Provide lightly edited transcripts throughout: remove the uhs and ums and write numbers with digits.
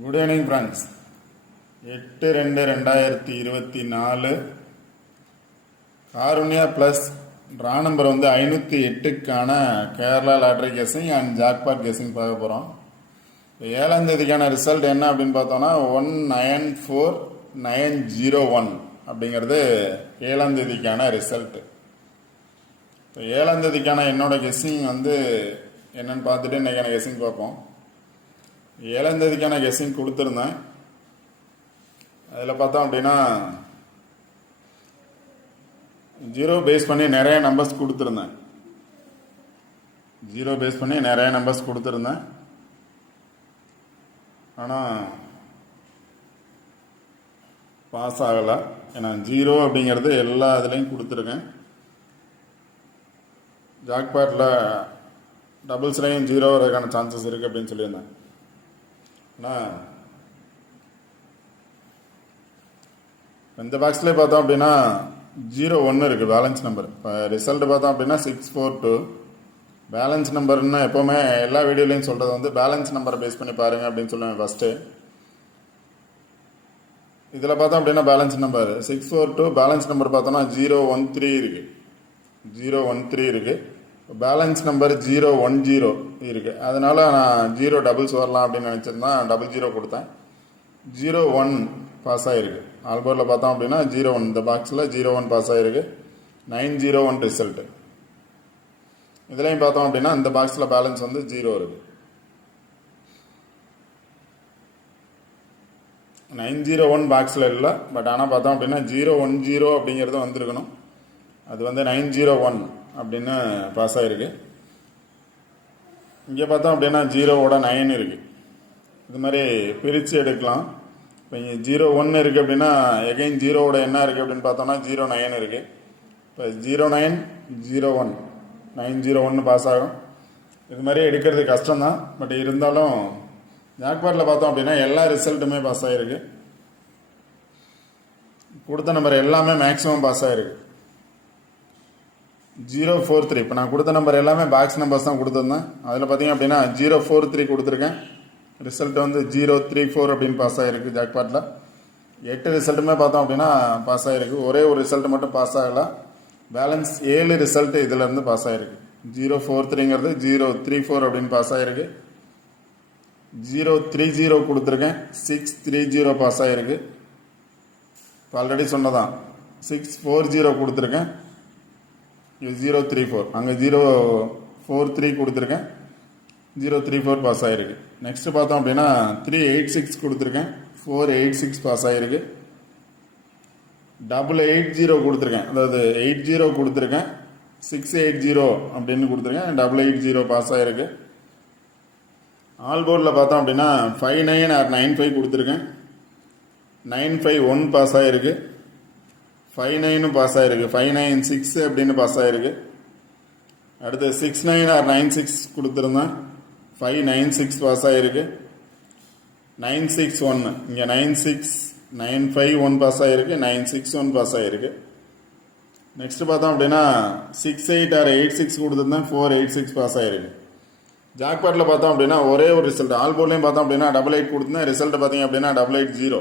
Good evening friends. 8/2/2024 Karunya plus draw number 508க்கான Kerala lottery guessing and jackpot guessing பார்க்க போகிறோம். இப்போ 7ஆம் தேதிக்கான ரிசல்ட் என்ன அப்படின்னு பார்த்தோன்னா 194901 அப்படிங்கிறது 7ஆம் தேதிக்கான ரிசல்ட்டு. இப்போ 7ஆம் தேதிக்கான என்னோட கெஸ்ஸிங் என்னன்னு பார்த்துட்டு இன்றைக்கான கெஸ்ஸிங் பார்ப்போம். 7ஆம் தேதிக்கான கெஸ்ஸிங் கொடுத்துருந்தேன். அதில் பார்த்தோம் அப்படின்னா 0 பேஸ் பண்ணி நிறைய நம்பர்ஸ் கொடுத்துருந்தேன். 0 பேஸ் பண்ணி நிறைய நம்பர்ஸ் கொடுத்துருந்தேன். ஆனால் பாஸ் ஆகலை. ஏன்னா 0 அப்படிங்கிறது எல்லா இதுலேயும் கொடுத்துருக்கேன். ஜாக்பாட்டில் டபுள்ஸ்லையும் 0 வரதுக்கான சான்சஸ் இருக்குது அப்படின்னு சொல்லியிருந்தேன். ஆனால் இந்த பாக்ஸ்லேயே பார்த்தோம் அப்படின்னா 01 இருக்குது பேலன்ஸ் நம்பர். இப்போ ரிசல்ட் பார்த்தோம் அப்படின்னா 642. பேலன்ஸ் நம்பர்னு எப்போவுமே எல்லா வீடியோலையும் சொல்கிறது பேலன்ஸ் நம்பரை பேஸ் பண்ணி பாருங்கள் அப்படின்னு சொல்லுவேன் ஃபஸ்ட்டு. இதில் பார்த்தோம் அப்படின்னா பேலன்ஸ் நம்பர் 642. பேலன்ஸ் நம்பர் பார்த்தோன்னா 013 இருக்குது. 013 இருக்குது. பேலன்ஸ் நம்பர் 010 இருக்குது. அதனால் நான் 0 டபுள்ஸ் வரலாம் அப்படின்னு நினச்சிருந்தேன். 00 கொடுத்தேன். 01 பாஸ் ஆகிருக்கு. ஆல்போர்டில் பார்த்தோம் அப்படின்னா 01, இந்த பாக்ஸில் 01 பாஸ் ஆகிருக்கு. 901 ரிசல்ட்டு. இதுலேயும் பார்த்தோம் அப்படின்னா இந்த பாக்ஸில் பேலன்ஸ் 0 இருக்குது. 901 பாக்ஸில் இல்லை. பட் ஆனால் பார்த்தோம் அப்படின்னா 010 அப்படிங்கிறது வந்திருக்கணும். அது 901 அப்படின்னு பாஸ் ஆகிருக்கு. இங்கே பார்த்தோம் அப்படின்னா 0வோட 9 இருக்குது. இது மாதிரி பிரித்து எடுக்கலாம். இப்போ இங்கே 01 இருக்குது அப்படின்னா எகைன் 0வோட என்ன இருக்குது அப்படின்னு பார்த்தோம்னா 09 இருக்குது. இப்போ 0901 901 பாஸ் ஆகும். இது மாதிரி எடுக்கிறது கஷ்டம்தான். பட் இருந்தாலும் ஜாக்பாட்டில் பார்த்தோம் அப்படின்னா எல்லா ரிசல்ட்டுமே பாஸ் ஆகிருக்கு. கொடுத்த நம்பர் எல்லாமே மேக்ஸிமம் பாஸ் ஆகிருக்கு. 043. இப்போ நான் கொடுத்த நம்பர் எல்லாமே பாக்ஸ் நம்பர்ஸ் தான் கொடுத்துருந்தேன். அதில் பார்த்தீங்க அப்படின்னா 043 கொடுத்துருக்கேன். ரிசல்ட் 034 அப்படின்னு பாஸ் ஆகிருக்கு. ஜாக்பாட்டில் 8 ரிசல்ட்டுமே பார்த்தோம் அப்படின்னா பாஸ் ஆகிருக்கு. ஒரே ஒரு ரிசல்ட் மட்டும் பாஸ் ஆகலை. பேலன்ஸ் 7 ரிசல்ட்டு இதிலேருந்து பாஸ் ஆகிருக்கு. 043ங்கிறது 034 அப்படின்னு பாஸ் ஆகிருக்கு. 030 கொடுத்துருக்கேன். 630 பாஸ் ஆகிருக்கு. இப்போ ஆல்ரெடி சொன்னதான் 640 கொடுத்துருக்கேன். 034 அங்கே 043 கொடுத்துருக்கேன். 034 பாஸ் ஆகிருக்கு. நெக்ஸ்ட் பார்த்தோம் அப்படின்னா 386 கொடுத்துருக்கேன். 486 பாஸ் ஆகிருக்கு. 880 கொடுத்துருக்கேன். அதாவது 80 கொடுத்துருக்கேன். 680 அப்படின்னு கொடுத்துருக்கேன். 880 பாஸ் ஆகிருக்கு. ஆல் போர்டில் பார்த்தோம் அப்படின்னா 59 or 95 கொடுத்துருக்கேன். 951 பாஸ் ஆகிருக்கு. 59 பாஸ் ஆகிருக்கு. 596 அப்படின்னு பாஸ் ஆகிருக்கு. அடுத்து 69 or 96 கொடுத்துருந்தேன். 596 பாஸ் ஆகிருக்கு. 961 இங்கே 951 பாஸ் ஆகிருக்கு. 961 பாஸ் ஆகிருக்கு. நெக்ஸ்ட் பார்த்தோம் அப்படின்னா 68 or 86 கொடுத்துருந்தேன். 486 பாஸ் ஆகிருக்கு. ஜாக்பாட்டில் பார்த்தோம் அப்படின்னா ஒரே ஒரு ரிசல்ட். ஆல் போர்ட்லேயும் பார்த்தோம் அப்படின்னா 88 கொடுத்துருந்தேன். ரிசல்ட் பார்த்தீங்க அப்படின்னா 880.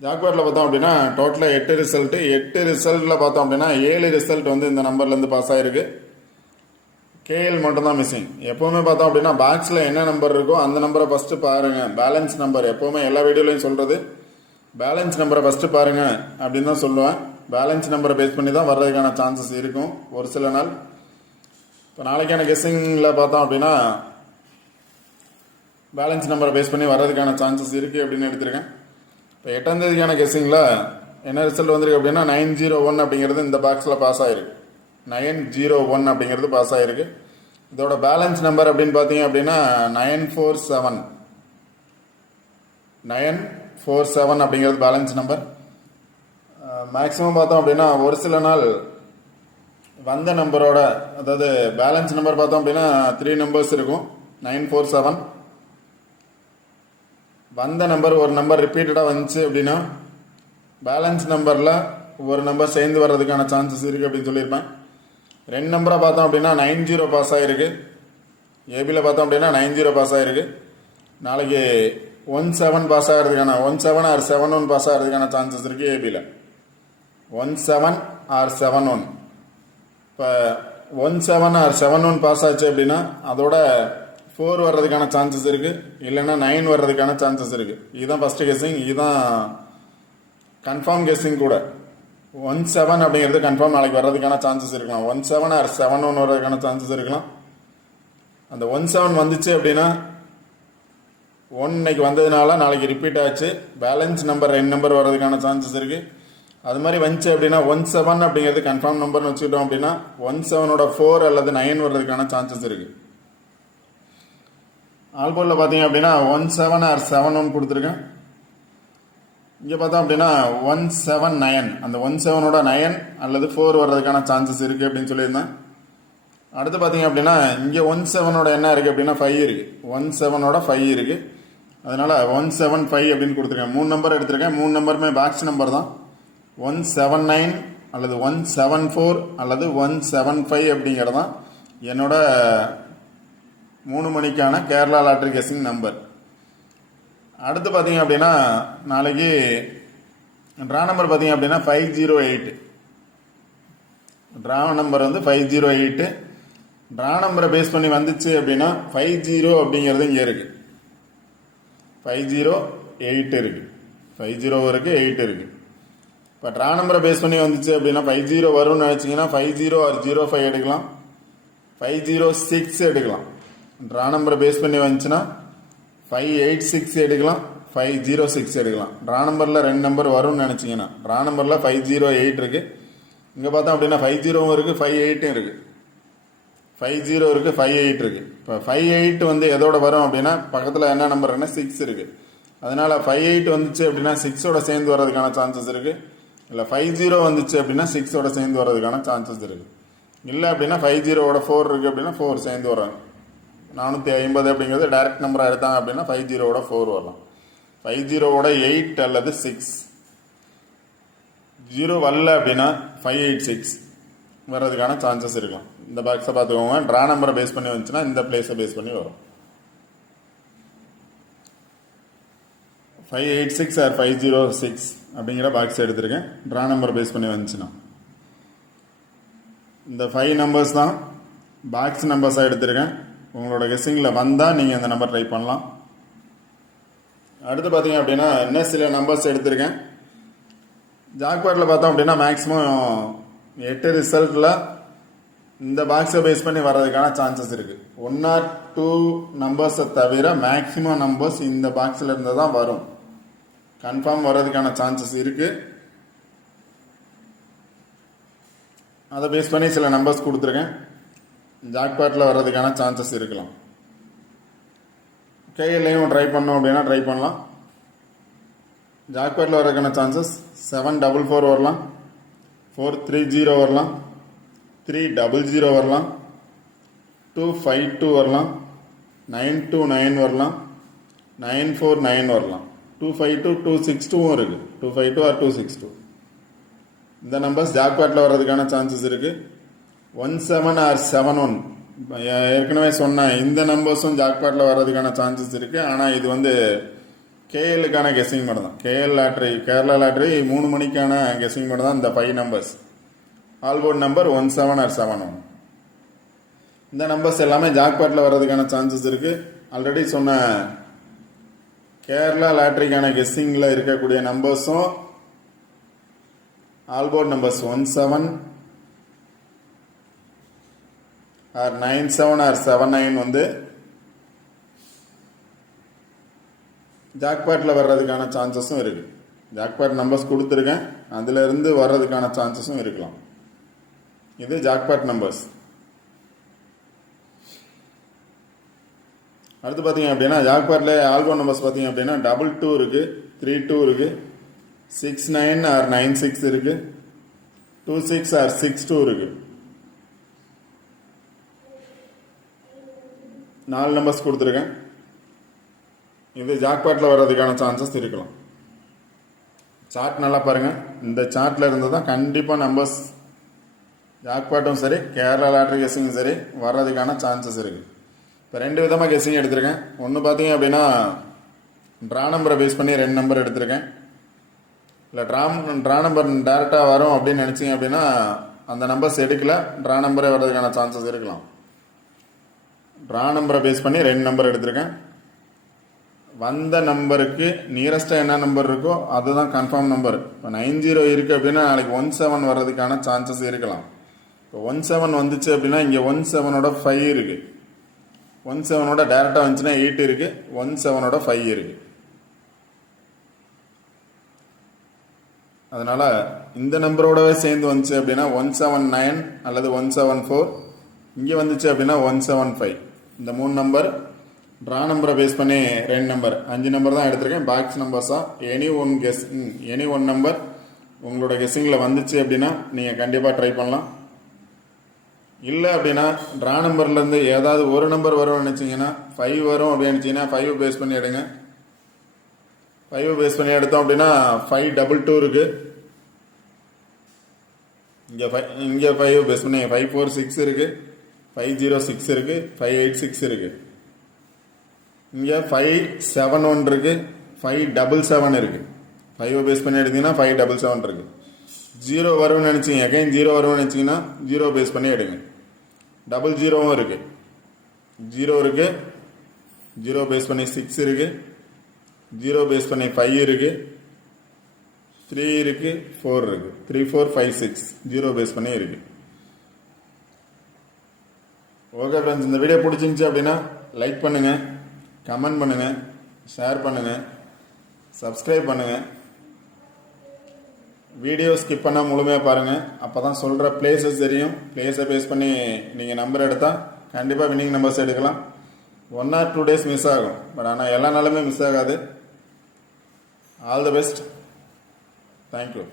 ஜாக்பாட்டில் பார்த்தோம் அப்படின்னா டோட்டலாக 8 ரிசல்ட்டு. 8 ரிசல்ட்டில் பார்த்தோம் அப்படின்னா 7 ரிசல்ட் இந்த நம்பர்லேருந்து பாஸ் ஆகிருக்கு. கேஎல் மட்டும்தான் மிஸ்ஸிங். எப்போவுமே பார்த்தோம் அப்படின்னா பாக்ஸில் என்ன நம்பர் இருக்கோ அந்த நம்பரை ஃபஸ்ட்டு பாருங்கள். பேலன்ஸ் நம்பர் எப்போவுமே எல்லா வீடியோலையும் சொல்கிறது பேலன்ஸ் நம்பரை ஃபஸ்ட்டு பாருங்கள் அப்படின்னு தான் சொல்லுவேன். பேலன்ஸ் நம்பரை பேஸ் பண்ணி தான் வர்றதுக்கான சான்சஸ் இருக்கும் ஒரு சில நாள். இப்போ நாளைக்கான கெஸ்ஸிங்கில் பார்த்தோம் அப்படின்னா பேலன்ஸ் நம்பரை பேஸ் பண்ணி வர்றதுக்கான சான்சஸ் இருக்குது அப்படின்னு எடுத்திருக்கேன். இப்போ 8ஆம் தேதிக்கான கெஸ்ஸிங்கில் என்ன ரிசல்ட் வந்திருக்கு அப்படின்னா 901 அப்படிங்கிறது இந்த பாக்ஸில் பாஸ் ஆகிருக்கு. 901 அப்படிங்கிறது பாஸ் ஆகிருக்கு. இதோட பேலன்ஸ் நம்பர் அப்படின்னு பார்த்தீங்க அப்படின்னா 947 அப்படிங்கிறது பேலன்ஸ் நம்பர். மேக்ஸிமம் பார்த்தோம் அப்படின்னா ஒரு சில நாள் வந்த நம்பரோட, அதாவது பேலன்ஸ் நம்பர் பார்த்தோம் அப்படின்னா 3 நம்பர்ஸ் இருக்கும். 947 வந்த நம்பர் ஒரு நம்பர் ரிப்பீட்டடாக வந்துச்சு அப்படின்னா பேலன்ஸ் நம்பரில் ஒரு நம்பர் சேர்ந்து வர்றதுக்கான சான்சஸ் இருக்குது அப்படின்னு சொல்லியிருப்பேன். 2 நம்பரை பார்த்தோம் அப்படின்னா 90 பாஸ் ஆகிருக்கு. ஏபியில் பார்த்தோம் அப்படின்னா 90 பாஸ் ஆகிருக்கு. நாளைக்கு 17 பாஸ் ஆகிறதுக்கான 17 ஆர் 7-1 பாஸ் ஆகிறதுக்கான சான்சஸ் இருக்குது ஏபியில். 17 ஆர் 7-1. இப்போ 17 ஆர் 7-1 பாஸ் ஆச்சு அப்படின்னா அதோட 4 வர்றதுக்கான சான்சஸ் இருக்குது, இல்லைன்னா 9 வர்றதுக்கான சான்சஸ் இருக்குது. இதுதான் ஃபஸ்ட்டு கெஸ்ஸிங். இதுதான் கன்ஃபார்ம் கெஸ்ஸிங் கூட. 17 அப்படிங்கிறது கன்ஃபார்ம் நாளைக்கு வர்றதுக்கான சான்சஸ் இருக்கலாம். 17 ஆர் 7-1 வர்றதுக்கான சான்சஸ் இருக்கலாம். அந்த 17 வந்துச்சு அப்படின்னா 1 இன்னைக்கு வந்ததுனால நாளைக்கு ரிப்பீட் ஆச்சு, பேலன்ஸ் நம்பர் 2 நம்பர் வர்றதுக்கான சான்சஸ் இருக்குது. அது மாதிரி வந்துச்சு அப்படின்னா 17 அப்படிங்கிறது கன்ஃபார்ம் நம்பர்னு வச்சுக்கிட்டோம் அப்படின்னா 17ஓட 4 அல்லது 9 வர்றதுக்கான சான்சஸ் இருக்குது. ஆல்போர்டில் பார்த்தீங்க அப்படின்னா 17 ஆர் 7-1 கொடுத்துருக்கேன். இங்கே பார்த்தோம் அப்படின்னா 179, அந்த 17ஓட 9 அல்லது 4 வர்றதுக்கான சான்சஸ் இருக்குது அப்படின்னு சொல்லியிருந்தேன். அடுத்து பார்த்தீங்க அப்படின்னா இங்கே 17ஓட என்ன இருக்குது அப்படின்னா 5 இருக்குது. 17ஓட 5 இருக்குது. அதனால் 175 அப்படின்னு கொடுத்துருக்கேன். 3 நம்பர் எடுத்திருக்கேன். 3 நம்பருமே பாக்ஸ் நம்பர் தான். 179 அல்லது 174 அல்லது 175 அப்படிங்கிறது தான் என்னோட 3 மணிக்கான கேரளா லாட்ரி கெஸ்ஸிங் நம்பர். அடுத்து பார்த்தீங்க அப்படின்னா நாளைக்கு ட்ரா நம்பர் பார்த்தீங்க அப்படின்னா 508. ட்ரா நம்பர் வந்து 508. ட்ரா நம்பரை பேஸ் பண்ணி வந்துச்சு அப்படின்னா 50 அப்படிங்கிறது இங்கே இருக்குது. 508 இருக்குது. 50 இருக்குது, 8 இருக்குது. இப்போ ட்ரா நம்பரை பேஸ் பண்ணி வந்துச்சு அப்படின்னா 50 வரும்னு நினச்சிங்கன்னா 50 ஆர் 05 எடுக்கலாம், 506 எடுக்கலாம். ட்ரா நம்பரை பேஸ் பண்ணி வந்துச்சுன்னா 586 எடுக்கலாம், 506 எடுக்கலாம். ட்ரா நம்பரில் 2 நம்பர் வரும்னு நினச்சிங்கன்னா ட்ரா நம்பரில் 508 இருக்குது. இங்கே பார்த்தோம் அப்படின்னா 50 இருக்குது, 58 இருக்குது. 50 இருக்குது, 58 இருக்குது. இப்போ 58 வந்து எதோட வரும் அப்படின்னா பக்கத்தில் என்ன நம்பர் என்ன 6 இருக்குது. அதனால் 58 வந்துச்சு அப்படின்னா 6ஓட சேர்ந்து வர்றதுக்கான சான்சஸ் இருக்குது. இல்லை 50 வந்துச்சு அப்படின்னா 6ஓட சேர்ந்து வர்றதுக்கான சான்சஸ் இருக்குது. இல்லை அப்படின்னா 50ஓட 4 இருக்குது அப்படின்னா 4 சேர்ந்து வர்றாங்க. 450 அப்படிங்கிறது டைரக்ட் நம்பராக எடுத்தாங்க அப்படின்னா 50ஓட 4 வரலாம். 50ஓட 8 அல்லது 6. 0 வரல அப்படின்னா 586 வர்றதுக்கான சான்சஸ் இருக்கலாம். இந்த பாக்ஸை பார்த்துக்கோங்க. ட்ரா நம்பரை பேஸ் பண்ணி வந்துச்சுன்னா இந்த பிளேஸை பேஸ் பண்ணி வரும். 586 ஆர் 506 அப்படிங்கிற பாக்ஸ் எடுத்திருக்கேன். ட்ரா நம்பர் பேஸ் பண்ணி வந்துச்சுன்னா இந்த 5 நம்பர்ஸ் தான் பாக்ஸ் நம்பர்ஸாக எடுத்திருக்கேன். உங்களோட கெஸ்ஸிங்கில் வந்தால் நீங்கள் இந்த நம்பர் ட்ரை பண்ணலாம். அடுத்து பார்த்தீங்க அப்படின்னா இன்னும் சில நம்பர்ஸ் எடுத்திருக்கேன். ஜாக்பாட்டில் பார்த்தோம் அப்படின்னா மேக்ஸிமம் 8 ரிசல்ட்டில் இந்த பாக்ஸை பேஸ் பண்ணி வர்றதுக்கான சான்சஸ் இருக்குது. 1 ஆர் 2 நம்பர்ஸை தவிர மேக்ஸிமம் நம்பர்ஸ் இந்த பாக்ஸில் இருந்து தான் வரும். கன்ஃபார்ம் வர்றதுக்கான சான்சஸ் இருக்குது. அதை பேஸ் பண்ணி சில நம்பர்ஸ் கொடுத்துருக்கேன். ஜாக்பாட்டில் வர்றதுக்கான சான்சஸ் இருக்கலாம். கேஎல்லையும் ட்ரை பண்ணோம் அப்படின்னா ட்ரை பண்ணலாம். ஜாக்பாட்டில் வர்றதுக்கான சான்சஸ் 744 வரலாம், 430 வரலாம், 300 வரலாம், 252 வரலாம், 929 வரலாம், 949 வரலாம், 252 262 இருக்குது. 252 ஆர் 262 இந்த நம்பர்ஸ் ஜாக்பாட்டில் வர்றதுக்கான சான்சஸ் இருக்குது. 17 ஆர் 71 ஏற்கனவே சொன்னேன். இந்த நம்பர்ஸும் ஜாக்பாட்டில் வர்றதுக்கான சான்சஸ் இருக்குது. ஆனால் இது வந்து கேஎல்லுக்கான கெஸ்ஸிங் மட்டும் தான். கேஎல் லாட்ரி கேரளா லாட்ரி 3 மணிக்கான கெஸ்ஸிங் மட்டும் தான் இந்த 5 நம்பர்ஸ். Allport number 17 R 71. இந்த நம்பர்ஸ் எல்லாமே ஜாக்பாட்டில் வர்றதுக்கான சான்சஸ் இருக்குது. ஆல்ரெடி சொன்ன கேரளா லாட்ரிக்கான கெஸ்ஸிங்கில் இருக்கக்கூடிய நம்பர்ஸும் ஆல்போர்ட் நம்பர்ஸ் 17 ஆர் 97 ஆர் 79 வந்து ஜாக்பாட்டில் வர்றதுக்கான சான்சஸும் இருக்குது. ஜாக்பாட் நம்பர்ஸ் கொடுத்துருக்கேன், அதிலிருந்து வர்றதுக்கான சான்சஸும் இருக்கலாம். இது ஜாக்பாட் நம்பர்ஸ். அடுத்து பார்த்தீங்க அப்படின்னா ஜாக்பாட்டில் ஆல்போர்ட் நம்பர்ஸ் பார்த்தீங்க அப்படின்னா 22 இருக்குது, 32 இருக்குது, 69 ஆர் 96 இருக்குது, 26 ஆர் 62 இருக்குது. 4 நம்பர்ஸ் கொடுத்துருக்கேன். இது ஜாக்பாட்டில் வர்றதுக்கான சான்சஸ் இருக்கலாம். சார்ட் நல்லா பாருங்கள். இந்த சார்ட்டில் இருந்து தான் கண்டிப்பாக நம்பர்ஸ் ஜாக்பாட்டும் சரி கேரளா லாட்ரி கெஸ்ஸிங்கும் சரி வர்றதுக்கான சான்சஸ் இருக்குது. இப்போ 2 விதமாக கெஸ்ஸிங் எடுத்திருக்கேன். ஒன்று பார்த்தீங்க அப்படின்னா ட்ரா நம்பரை பேஸ் பண்ணி 2 நம்பர் எடுத்திருக்கேன். இல்லை ட்ரா நம்பர் டேரெக்டாக வரும் அப்படின்னு நினச்சிங்க அப்படின்னா அந்த நம்பர்ஸ் எடுக்கல, ட்ரா நம்பரே வர்றதுக்கான சான்சஸ் இருக்கலாம். ட்ரா நம்பரை பேஸ் பண்ணி 2 நம்பர் எடுத்திருக்கேன். வந்த நம்பருக்கு நியரஸ்ட்டாக என்ன நம்பர் இருக்கோ அதுதான் கன்ஃபார்ம் நம்பர். இப்போ 90 இருக்குது அப்படின்னா நாளைக்கு 17 வர்றதுக்கான சான்சஸ் இருக்கலாம். இப்போ 17 வந்துச்சு அப்படின்னா இங்கே 17ஓட 5 இருக்குது. 17ஓட டேரெக்டாக வந்துச்சுன்னா 8 இருக்குது, 17ஓட 5 இருக்குது. அதனால் இந்த நம்பரோடவே சேர்ந்து வந்துச்சு அப்படின்னா 179 அல்லது 174, இங்கே வந்துச்சு அப்படின்னா 175. இந்த 3 நம்பர் ட்ரா நம்பரை பேஸ் பண்ணி 2 நம்பர் 5 நம்பர் தான் எடுத்திருக்கேன். பாக்ஸ் நம்பர்ஸாக எனி ஒன் நம்பர் உங்களோட கெஸ்ஸிங்கில் வந்துச்சு அப்படின்னா நீங்கள் கண்டிப்பாக ட்ரை பண்ணலாம். இல்லை அப்படின்னா ட்ரா நம்பர்லேருந்து ஏதாவது ஒரு நம்பர் வரும்னு நினச்சிங்கன்னா 5 வரும் அப்படின்னு நினச்சிங்கன்னா 5 பேஸ் பண்ணி எடுங்க. 5 பேஸ் பண்ணி எடுத்தோம் அப்படின்னா 522 இருக்குது. இங்கே 5 பேஸ் பண்ணி 546 இருக்குது, 506 இருக்குது, 586 இருக்குது. இங்கே 571 இருக்குது, 577 இருக்குது. 5 பேஸ் பண்ணி எடுத்தீங்கன்னா 577 இருக்குது. 0 வரும்னு நினச்சிங்க, அகைன் 0 வரும்னு நினச்சிங்கன்னா 0 பேஸ் பண்ணி எடுங்க. 00 இருக்குது, 0 இருக்குது, 0 பேஸ் பண்ணி 6 இருக்குது, 0 பேஸ் பண்ணி 5 இருக்குது, 3 இருக்குது, 4 இருக்குது. 3, 4, 5, 6 0 பேஸ் பண்ணி இருக்குது. ஓகே ஃப்ரெண்ட்ஸ், இந்த வீடியோ பிடிச்சிருந்துச்சி அப்படின்னா லைக் பண்ணுங்கள், கமெண்ட் பண்ணுங்கள், ஷேர் பண்ணுங்கள், சப்ஸ்கிரைப் பண்ணுங்கள். வீடியோ ஸ்கிப் பண்ணால் முழுமையாக பாருங்கள். அப்போ தான் சொல்கிற பிளேசஸ் தெரியும். பிளேஸை பேஸ் பண்ணி நீங்கள் நம்பர் எடுத்தால் கண்டிப்பாக வின்னிங் நம்பர்ஸ் எடுக்கலாம். 1 or 2 days மிஸ் ஆகும், பட் ஆனால் எல்லா நாளுமே மிஸ் ஆகாது. All the best. தேங்க்யூ.